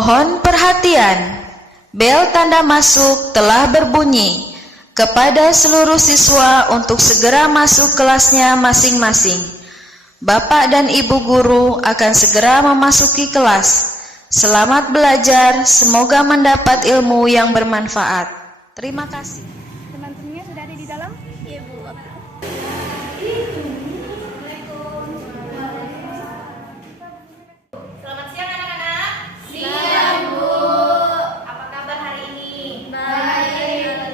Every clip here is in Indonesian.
Mohon perhatian, bel tanda masuk telah berbunyi. Kepada seluruh siswa untuk segera masuk kelasnya masing-masing. Bapak dan Ibu guru akan segera memasuki kelas. Selamat belajar, semoga mendapat ilmu yang bermanfaat. Terima kasih. Teman-temannya sudah ada di dalam? Iya, Bu. Selamat siang anak-anak. Siang, Bu. Apa kabar hari ini? Baik.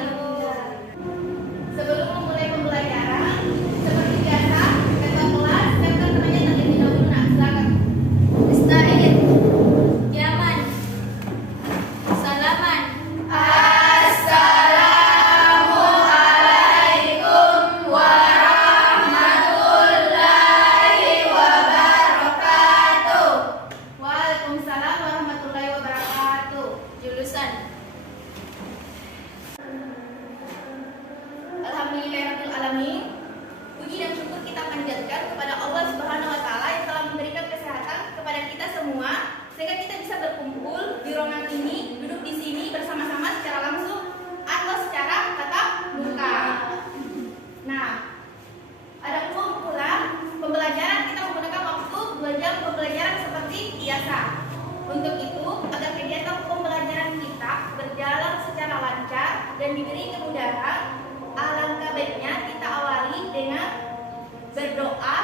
Sebelum memulai pembelajaran, seperti biasa, ketua kelas silakan namanya terlebih dahulu. Nah, silakan. Mustahil. Yaman. Salaman. Assalamualaikum warahmatullahi wabarakatuh. Waalaikumsalam warahmatullahi wabarakatuh. Jurusan. Alhamdulillahirabbil alamin. Puji dan syukur kita panjatkan kepada Allah Subhanahu wa taala yang telah memberikan kesehatan kepada kita semua sehingga kita bisa berkumpul di ruangan ini, duduk di sini bersama-sama secara langsung atau secara tatap muka. Nah, ada pula pembelajaran kita menggunakan waktu 2 jam pembelajaran seperti biasa. Untuk itu, agar kegiatan pembelajaran kita berjalan secara lancar dan diberi kemudahan, alangkah baiknya kita awali dengan berdoa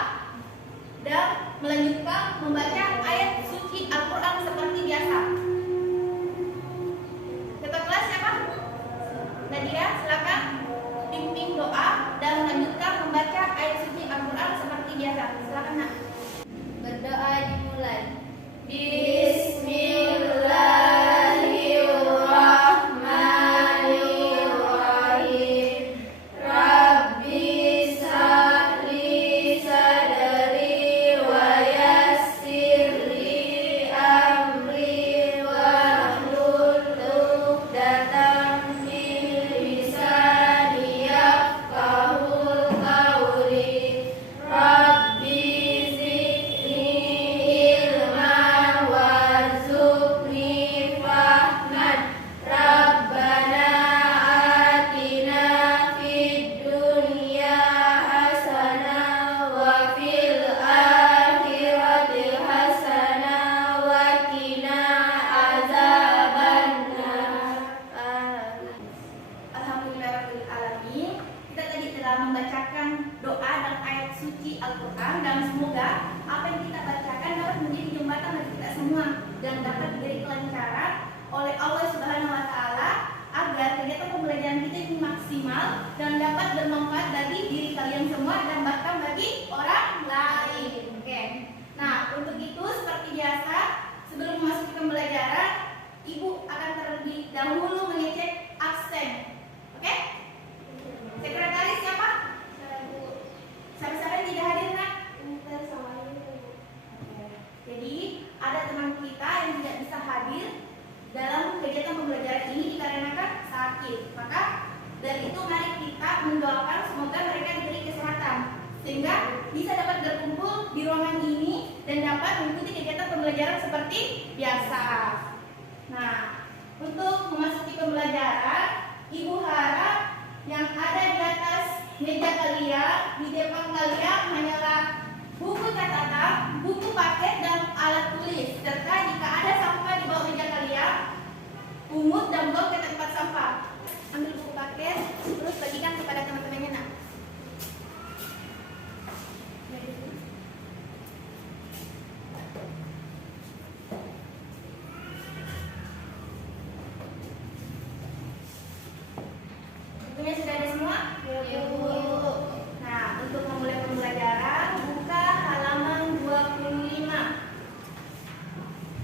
dan melanjutkan membaca ayat suci Al-Quran seperti biasa. Ketua kelas siapa? Nadia, silakan pimpin doa dan melanjutkan membaca ayat suci Al-Quran seperti biasa. Silakan, Nak. Berdoa dimulai. Bismillahirrahmanirrahim. Rabbi shrahli sadri wa yassirli amri wahlul 'uqdatam min lisani yafqahul qawli. Rabbi zidni ilman warzuqni fahman. Rabbana atina fid dunya hasanah wa fil akhirati hasanah wa qina azabannar. Alhamdulillahirabbil alamin. Kita tadi telah membacakan doa dan ayat suci Al-Quran dan semoga apa yang kita bacakan dapat menjadi jembatan bagi kita semua dan dapat diberi kelancaran oleh Allah Subhanahu wa taala agar kegiatan pembelajaran kita ini maksimal dan dapat bermanfaat bagi diri kalian semua dan bahkan bagi orang lain. Oke. Nah, untuk itu seperti biasa sebelum memasuki pembelajaran, Ibu akan terlebih dahulu mengecek absen. Oke? Sekretaris siapa? Siapa-siapa yang tidak hadir, Nak? Jadi, ada teman kita yang tidak bisa hadir dalam kegiatan pembelajaran ini dikarenakan sakit. Maka dari itu mari kita mendoakan semoga mereka diberi kesehatan sehingga bisa dapat berkumpul di ruangan ini dan dapat mengikuti kegiatan pembelajaran seperti biasa. Nah, untuk memasuki pembelajaran, Ibu harap yang ada di atas meja kalian, di depan kalian hanyalah buku catatan, buku paket, dan alat tulis. Serta jika ada sampah di bawah meja kalian, pungut dan buang ke tempat sampah. Ambil buku paket, terus bagikan kepada teman-temannya, Nak. Bukunya sudah ada semua? Ya, Bu. Nah, untuk memulai pembelajaran, buka halaman 25.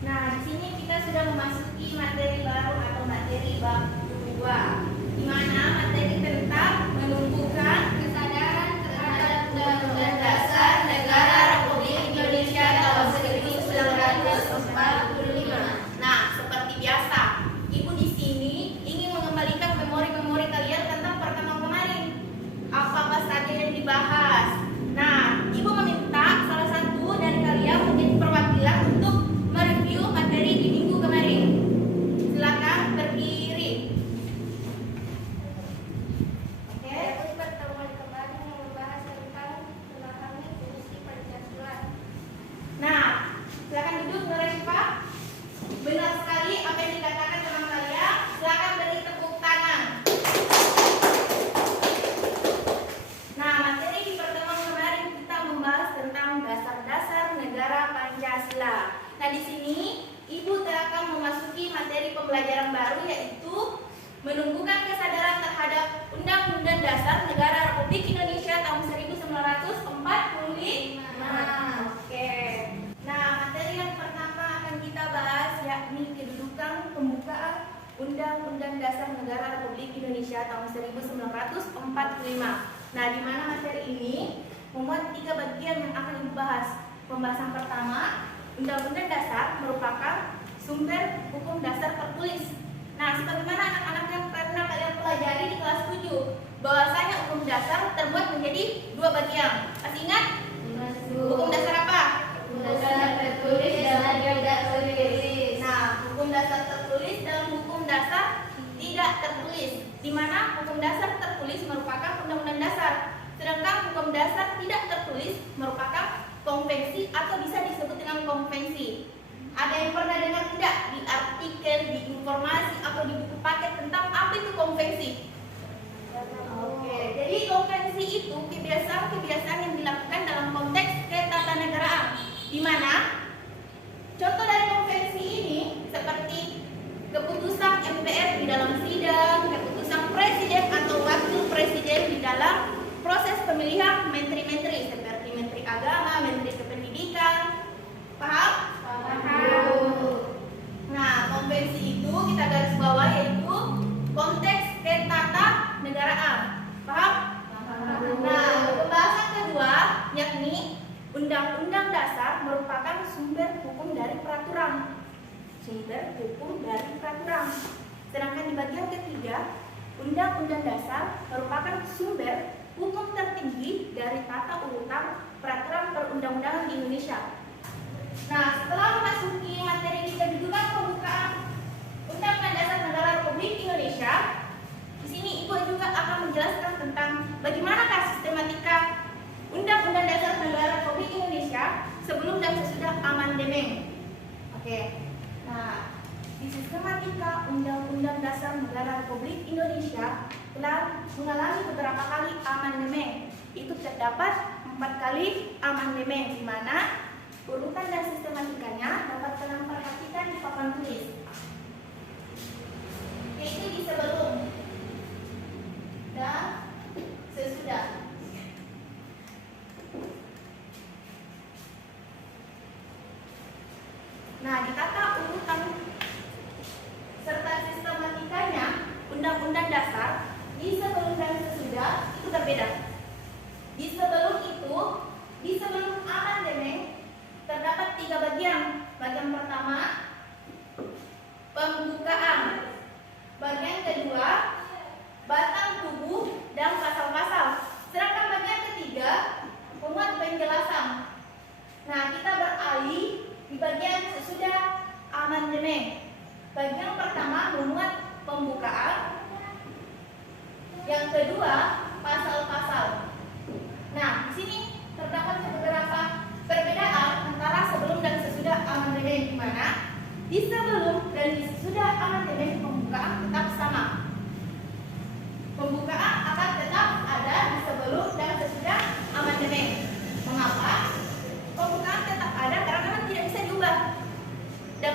Nah, di sini kita sudah memasuki materi baru atau materi bab 2, di mana materi tentang menumbuhkan kesadaran terhadap Undang-Undang Dasar Negara Republik Indonesia tahun 1945. Nah, seperti biasa, Ibu di sini ingin mengembalikan memori-memori kalian tentang pertemuan kemarin. Apa saja yang dibahas. Nah, Ibu meminta salah satu dari kalian menjadi perwakilan untuk mereview materi di minggu kemarin. Dasar Negara Republik Indonesia tahun 1945. Nah, di mana materi ini memuat 3 bagian yang akan Ibu bahas. Pembahasan pertama, Undang-Undang Dasar merupakan sumber hukum dasar tertulis. Nah, sebagaimana anak-anak yang pernah kalian pelajari di kelas 7, bahwasanya hukum dasar terbuat menjadi 2 bagian. Masih ingat? Hukum dasar apa? Hukum dasar tertulis dan tidak tertulis. Nah, hukum dasar tertulis dan hukum dasar tidak tertulis. Di mana hukum dasar tertulis merupakan undang-undang dasar, sedangkan hukum dasar tidak tertulis merupakan konvensi atau bisa disebut dengan konvensi. Ada yang pernah dengar tidak di artikel, di informasi atau di buku paket tentang apa itu konvensi? Oke, jadi konvensi itu kebiasaan-kebiasaan yang dilakukan dalam konteks ketatanegaraan, di mana contoh dari konvensi ini seperti keputusan MPR di dalam sidang, keputusan presiden atau wakil presiden di dalam proses pemilihan menteri-menteri seperti menteri agama, menteri kependidikan. Paham? Nah, konvensi itu kita garis bawah yaitu konteks ketatanegaraan. Paham? Nah, pembahasan kedua yakni Undang-Undang Dasar merupakan sumber hukum dari peraturan. Sedangkan di bagian ketiga, Undang-Undang Dasar merupakan sumber hukum tertinggi dari tata urutan peraturan perundang-undangan di Indonesia. Nah, setelah memasuki materi kedudukan pembukaan Undang-Undang Dasar Negara Republik Indonesia, di sini Ibu juga akan menjelaskan tentang bagaimanakah sistematika Undang-Undang Dasar Negara Republik Indonesia sebelum dan sesudah amandemen. Oke. Nah, di sistematika Undang-Undang Dasar Negara Republik Indonesia telah mengalami beberapa kali amandemen. Itu terdapat 4 kali amandemen, di mana urutan dan sistematikanya dapat kalian perhatikan di papan tulis. Yaitu di sebelum dan sesudah. Nah, di tata urutan serta sistematikanya Undang-Undang Dasar di sebelum dan sesudah itu berbeda. Di sebelum amandemen terdapat 3 bagian. Bagian pertama, pembukaan. Bagian kedua, batang tubuh dan pasal-pasal. Sedangkan bagian ketiga, memuat penjelasan. Nah, kita beralih di bagian sesudah amandemen. Bagian pertama memuat pembukaan. Yang kedua, pasal-pasal. Nah, di sini terdapat beberapa perbedaan antara sebelum dan sesudah amandemen, di mana di sebelum dan di sesudah amandemen pembukaan tetap sama. Pembukaan akan tetap ada di sebelum dan sesudah amandemen. Mengapa? Pembukaan tetap ada karena memang tidak bisa diubah. Dan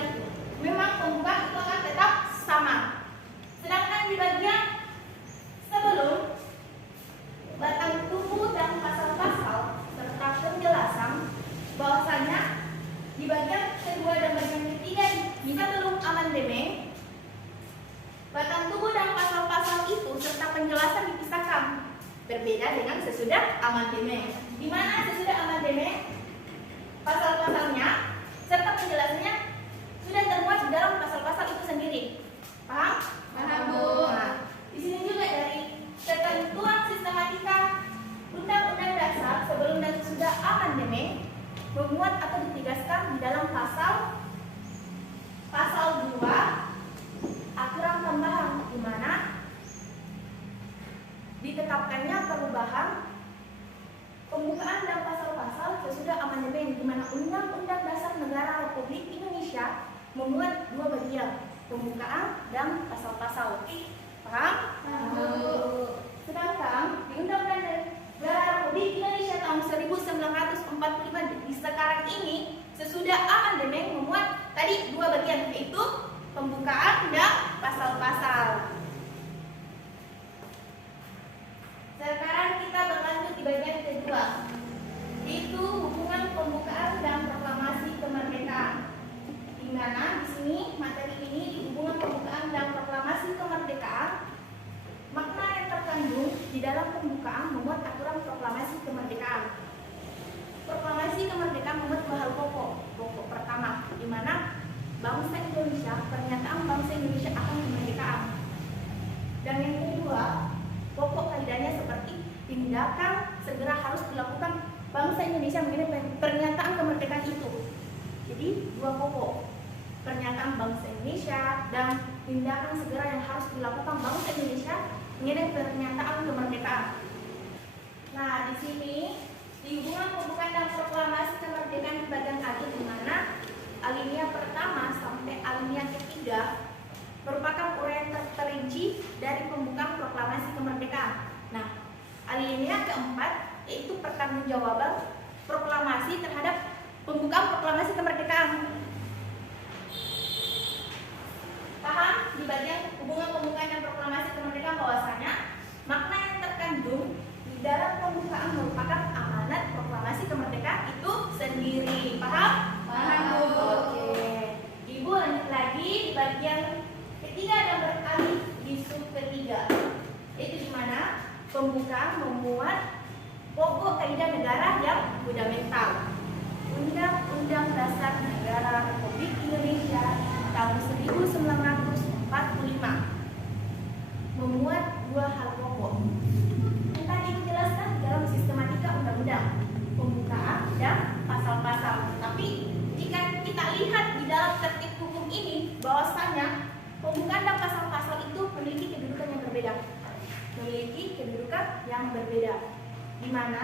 memang pembukaan itu akan tetap sama. Sedangkan di bagian sebelum, batang tubuh dan pasal-pasal serta penjelasan, bahwasanya di bagian kedua dan bagian ketiga di sebelum amandemen, batang tubuh dan pasal-pasal itu serta penjelasan dipisahkan, berbeda dengan sesudah amandemen, di mana sesudah amandemen pasal-pasalnya serta penjelasannya sudah termuat di dalam pasal-pasal itu sendiri. Paham? Paham, Bu. Nah, di sini juga dari ketentuan sistematika Undang-Undang Dasar sebelum dan sesudah amandemen memuat atau ditegaskan di dalam pasal 2 aturan tambahan, di mana ditetapkannya perubahan pembukaan dan pasal-pasal sesudah amandemen, di mana Undang-Undang Dasar Negara Republik Indonesia memuat 2 bagian, pembukaan dan pasal-pasal. Paham? Sedangkan di Undang-Undang Negara Republik Indonesia tahun 1945 di sekarang ini sesudah amandemen memuat tadi 2 bagian, yaitu pembukaan dan pasal-pasal. Sekarang kita berlanjut di bagian kedua, yaitu hubungan pembukaan dan proklamasi kemerdekaan. Di mana di sini materi ini di hubungan pembukaan dan proklamasi kemerdekaan di dalam pembukaan memuat aturan proklamasi kemerdekaan. Proklamasi kemerdekaan memuat dua hal pokok. Pokok pertama, di mana bangsa Indonesia, pernyataan bangsa Indonesia akan kemerdekaan. Dan yang kedua, pokok kaidahnya seperti tindakan segera harus dilakukan bangsa Indonesia mengenai pernyataan kemerdekaan itu. Jadi dua pokok, pernyataan bangsa Indonesia dan tindakan segera yang harus dilakukan bangsa Indonesia mengenai pernyataan kemerdekaan. Nah, di sini dihubungkan pembukaan dan proklamasi kemerdekaan di bagian akhir, di mana alinea pertama sampai alinea ketiga merupakan uraian terperinci dari pembukaan proklamasi kemerdekaan. Nah, alinea keempat yaitu pertanggungjawaban proklamasi terhadap pembukaan proklamasi kemerdekaan. Paham di bagian hubungan pembukaan dan proklamasi kemerdekaan bahwasanya makna yang terkandung di dalam pembukaan merupakan amanat proklamasi kemerdekaan itu sendiri. Paham? Paham, Bu. Oke. Ibu lanjut lagi di bagian ketiga dan beralih di sub ketiga, yaitu di mana pembukaan memuat pokok kaidah negara yang fundamental. Undang-Undang Dasar Negara Republik Indonesia tahun 1945 memuat dua hal pokok. Yang tadi dijelaskan dalam sistematika undang-undang, pembukaan dan pasal-pasal. Tapi jika kita lihat di dalam tertib hukum ini bahwasanya pembukaan dan pasal-pasal itu memiliki kedudukan yang berbeda. Di mana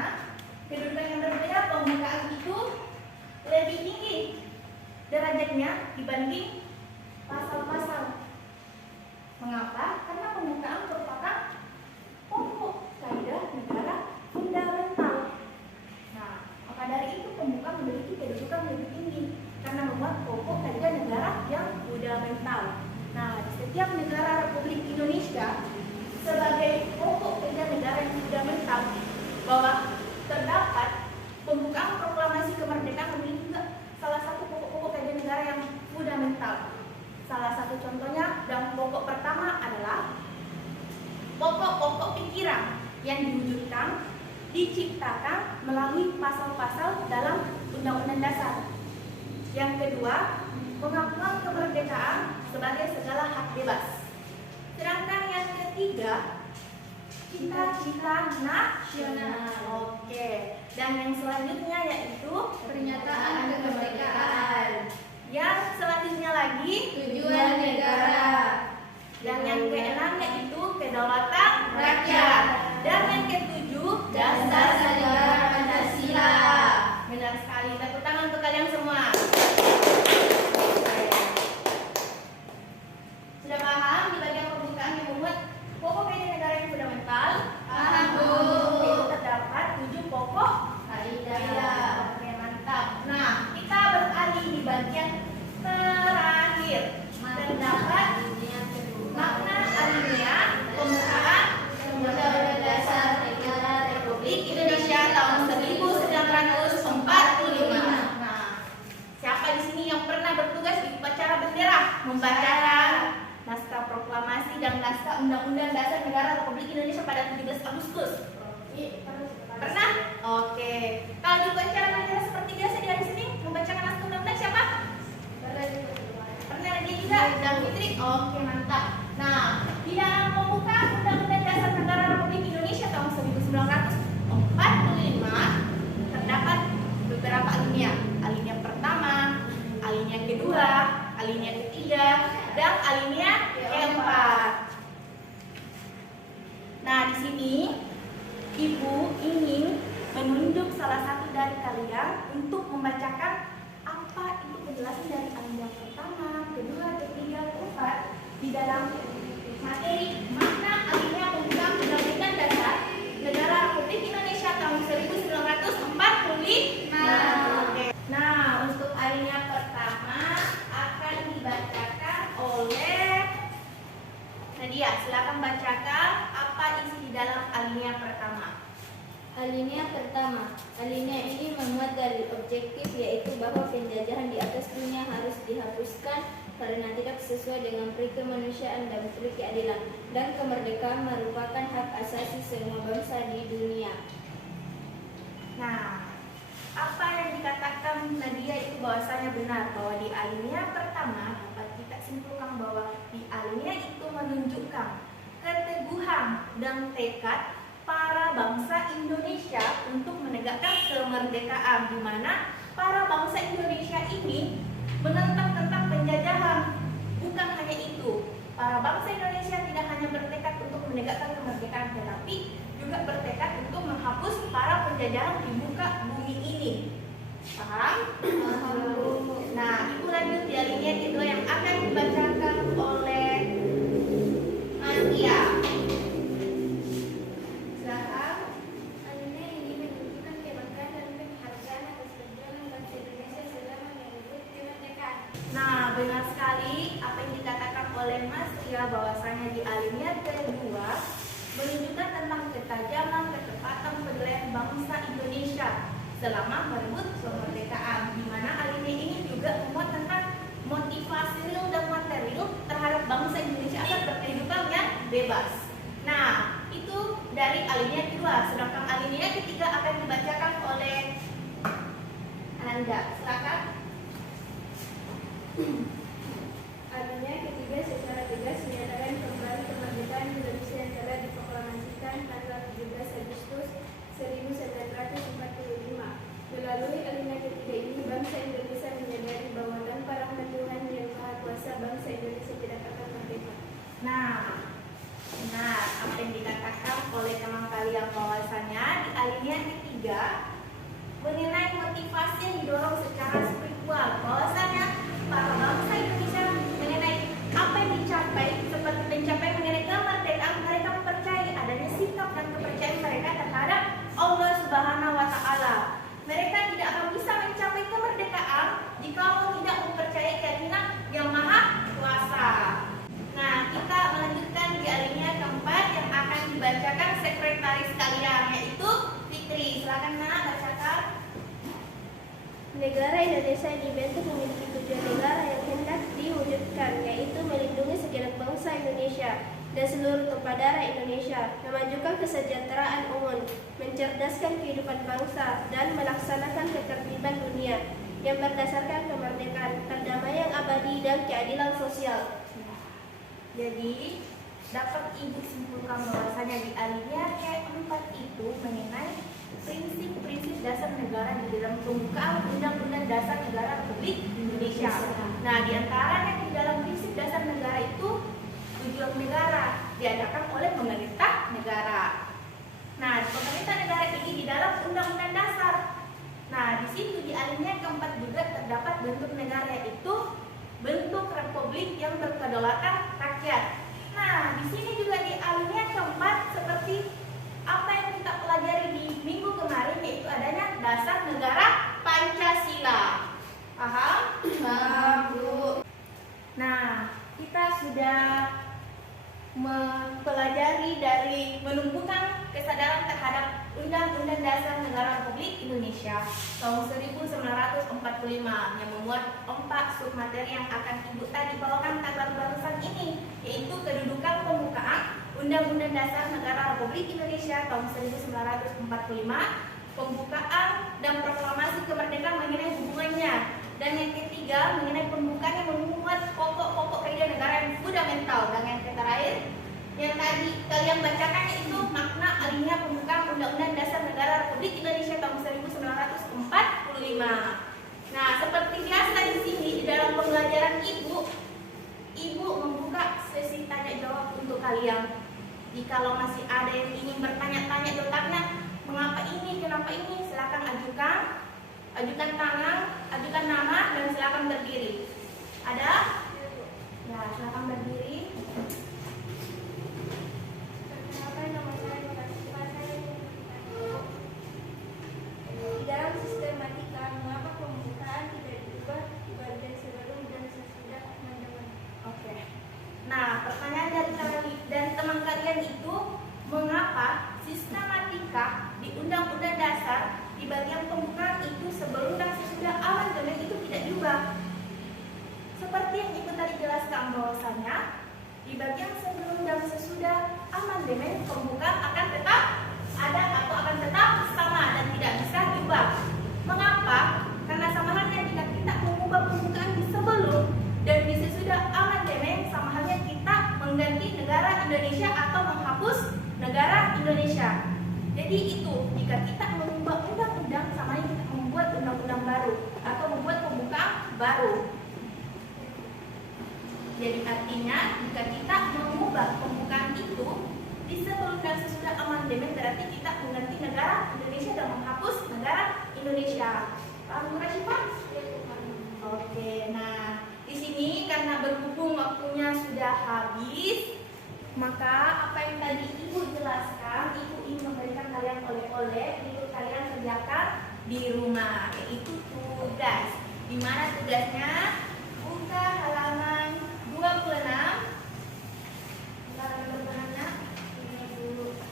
kedudukan yang berbeda, pembukaan itu lebih tinggi derajatnya dibanding pasal-pasal. Mengapa? Karena pembukaan merupakan pokok kaidah negara fundamental. Nah, maka dari itu pembukaan memiliki kedudukan lebih tinggi karena memuat pokok kaidah negara yang fundamental. Nah, di setiap negara Republik Indonesia sebagai pokok kaidah negara yang fundamental bahwa terdapat pembukaan proklamasi kemerdekaan memiliki juga salah satu pokok-pokok kaidah negara yang fundamental. Salah satu contohnya dan pokok pertama adalah pokok-pokok pikiran yang diwujudkan, diciptakan melalui pasal-pasal dalam Undang-Undang Dasar. Yang kedua, pengakuan kemerdekaan sebagai segala hak bebas. Sedangkan yang ketiga, cita-cita nasional. Oke. Dan yang selanjutnya yaitu Pernyataan kemerdekaan. Yang selanjutnya lagi Tujuan negara. Dan yang keenam yaitu kedaulatan rakyat. Dan yang ketujuh Dasar negara Pancasila. Benar sekali. Tepuk tangan untuk kalian semua. Sudah paham di bagian pembukaan yang membuat pokok kaidah negara yang fundamental? Paham, Bu. Itu terdapat 7 pokok Kaidah. Oke, mantap. Nah, kita beralih di bagian terakhir. Terdapat makna alinea pembukaan Undang-Undang Dasar Negara Republik Indonesia tahun 1945. Nah, siapa di sini yang pernah bertugas di upacara bendera membacakan naskah proklamasi dan naskah Undang-Undang Dasar Negara Republik Indonesia pada 17 Agustus? Pernah? Oke. Kalau di upacara bendera seperti biasa di hari Senin membacakan naskah undang-undang siapa? Pernah dia juga? Dan Fitri? Oke, mantap. Nah, di dalam pembukaan Undang-Undang Dasar Negara Republik Indonesia tahun 1945 terdapat beberapa alinea. Alinea pertama, alinea kedua, alinea ketiga, dan alinea keempat. Nah, di sini Ibu ingin menunjuk salah satu dari kalian untuk membacakan apa itu penjelasan dari alinea pertama, kedua, ketiga, keempat di dalam materi makna alinea pembukaan Undang-Undang Dasar Negara Republik Indonesia tahun 1945. Oke. Nah, untuk alinea pertama akan dibacakan oleh Nadia. Silakan bacakan apa isi di dalam alinea pertama. Alinea pertama. Alinea ini memuat dalil objektif yaitu bahwa penjajahan di atas dunia harus dihapuskan karena tidak sesuai dengan peri kemanusiaan dan peri keadilan, dan kemerdekaan merupakan hak asasi semua bangsa di dunia. Nah, apa yang dikatakan Nadia itu bahwasanya benar, bahwa di alinea pertama dapat kita simpulkan bahwa di alinea itu menunjukkan keteguhan dan tekad para bangsa Indonesia untuk menegakkan kemerdekaan, di mana para bangsa Indonesia ini menentang tentang penjajahan. Bukan hanya itu, para bangsa Indonesia tidak hanya bertekad untuk menegakkan kemerdekaan, tetapi juga bertekad untuk menghapus para penjajahan di muka bumi ini. Paham? Nah, itu lanjut di alinea kedua yang akan dibacakan oleh Maria. Alinea ini menunjukkan kebanggaan dan penghargaan atas perjuangan bangsa Indonesia selama merebut kemerdekaan. Nah, benar sekali apa yang dikatakan oleh Mas Ria, bahwasanya di alinea kedua menunjukkan tentang ketajaman, ketepatan penilaian bangsa Indonesia selama merebut kemerdekaan, di mana alinea ini juga memuat tentang motivasi real dan material terhadap bangsa Indonesia agar berkehidupan yang bebas. Nah, itu dari alinea kedua, sedangkan alinea ketiga akan dibacakan oleh Ananda. Silakan. Alinea ketiga secara tegas menyatakan kembali kemerdekaan Indonesia yang telah diproklamasikan tanggal 17 Agustus 1945. Melalui alinea ketiga ini, bangsa Indonesia menyadari bahwa tanpa rahmat Tuhan yang Maha Kuasa, bangsa Indonesia tidak akan merdeka. Nah, benar apa yang dikatakan oleh teman kalian, bahwasanya di alinea ketiga mengenai motivasi yang didorong secara spiritual, bahwasanya para bangsa Indonesia mengenai apa yang dicapai, seperti mencapai mengenai kemerdekaan, mereka mempercayai adanya sikap dan kepercayaan mereka terhadap Allah Subhanahu wa Ta'ala. Mereka tidak akan bisa mencapai kemerdekaan jika tidak mempercayai keyakinan yang Maha Kuasa. Nah, kita melanjutkan di alinea keempat yang akan dibacakan sekretaris kalian, yaitu Fitri. Silakan Nana bacakan. Negara Indonesia dibentuk memiliki tujuan negara yang hendak diwujudkan, yaitu melindungi segenap bangsa Indonesia dan seluruh tumpah darah Indonesia, memajukan kesejahteraan umum, mencerdaskan kehidupan bangsa, dan melaksanakan ketertiban dunia yang berdasarkan kemerdekaan, perdamaian abadi, dan keadilan sosial. Jadi, dapat Ibu simpulkan bahwasanya di alinea keempat itu mengenai prinsip-prinsip dasar negara di dalam pembukaan Undang-Undang Dasar Negara Republik Indonesia. Nah, di antaranya di dalam prinsip dasar negara itu tujuan negara diadakan oleh pemerintah negara. Nah, pemerintah negara ini di dalam Undang-Undang Dasar. Nah, di situ di alinea keempat juga terdapat bentuk negara, yaitu bentuk republik yang berkedaulatan rakyat. Nah, di sini juga di alinea keempat seperti apa yang kita pelajari di minggu kemarin, yaitu adanya dasar negara Pancasila. Paham? Paham, Bu. Nah, kita sudah mempelajari dari menumbuhkan kesadaran terhadap Undang-Undang Dasar Negara Republik Indonesia tahun 1945 yang memuat 4 submateri yang akan Ibu tadi bawakan tanggal barusan ini, yaitu kedudukan pembukaan Undang-Undang Dasar Negara Republik Indonesia tahun 1945, pembukaan dan proklamasi kemerdekaan mengenai hubungannya, dan yang ketiga mengenai pembukaan yang memuat pokok-pokok kaidah negara yang fundamental, dan yang terakhir yang tadi kalian bacakan yaitu makna alinea pembukaan Undang-Undang Dasar Negara Republik Indonesia tahun 1945. Nah, seperti biasa di sini di dalam pembelajaran Ibu membuka sesi tanya jawab untuk kalian. Jikalau masih ada yang ingin bertanya-tanya tentangnya, mengapa ini, kenapa ini, silakan ajukan tangan, ajukan nama, dan silakan berdiri. Ada? Ya, silakan berdiri. Di dalam sistematika, mengapa pembukaan tidak diubah di bagian sebelum dan sesudah amandemen? Oke. Nah, pertanyaan dari teman kalian itu, mengapa sistematika di Undang-Undang Dasar di bagian pembukaan itu sebelum dan sesudah amandemen itu tidak diubah? Seperti yang Ibu tadi jelaskan bahwasanya di bagian sebelum dan sesudah amandemen pembukaan akan tetap ada atau akan tetap sama dan tidak bisa diubah. Mengapa? Karena sama halnya jika kita mengubah pembukaan di sebelum dan di sesudah amandemen, sama halnya kita mengganti negara Indonesia atau menghapus negara Indonesia. Jadi itu, jika kita mengubah undang-undang, sama halnya kita membuat undang-undang baru atau membuat pembukaan baru. Jadi artinya jika kita mengubah pembukaan itu di sebelum dan sesudah amandemen, berarti kita mengganti negara Indonesia dan menghapus negara Indonesia. Paham Bu Rasyifa? Oke, nah di sini karena berhubung waktunya sudah habis, maka apa yang tadi Ibu jelaskan, Ibu ingin memberikan kalian oleh-oleh untuk kalian kerjakan di rumah, yaitu tugas. Di mana tugasnya? Buka halaman 26.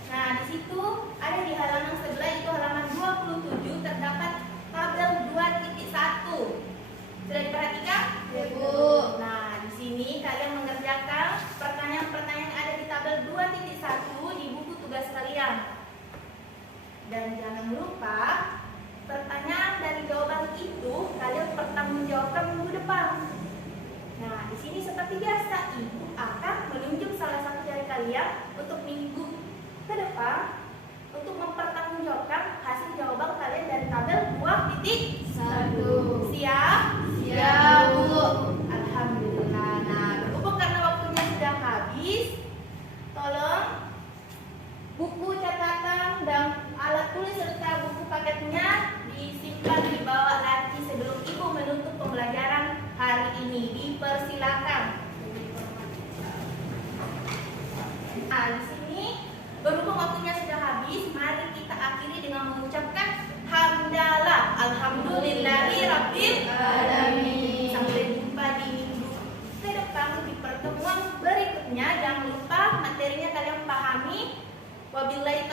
Nah, di situ ada di halaman sebelah itu halaman 27 terdapat tabel 2.1. Sudah diperhatikan? Ya, Bu. Nah, di sini kalian mengerjakan pertanyaan-pertanyaan yang ada di tabel 2.1 di buku tugas kalian. Dan jangan lupa pertanyaan dari jawaban itu kalian pertanggungjawabkan minggu depan. Nah, di sini seperti biasa, Ibu akan menunjuk salah satu dari kalian untuk minggu ke depan untuk mempertanggungjawabkan hasil jawaban kalian dari tabel 2.1. Siap? Siap, Bu. Alhamdulillah. Nah, berhubung karena waktunya sudah habis, tolong buku catatan dan alat tulis serta buku paketnya disimpan di bawah laci sebelum Ibu menutup pembelajaran hari ini. Dipersilakan. Nah, di sini berhubung waktunya sudah habis, mari kita akhiri dengan mengucapkan hamdalah. Alhamdulillahirabbil alamin. Sampai jumpa di minggu ke depan di pertemuan berikutnya. Jangan lupa materinya kalian pahami. Wabillahi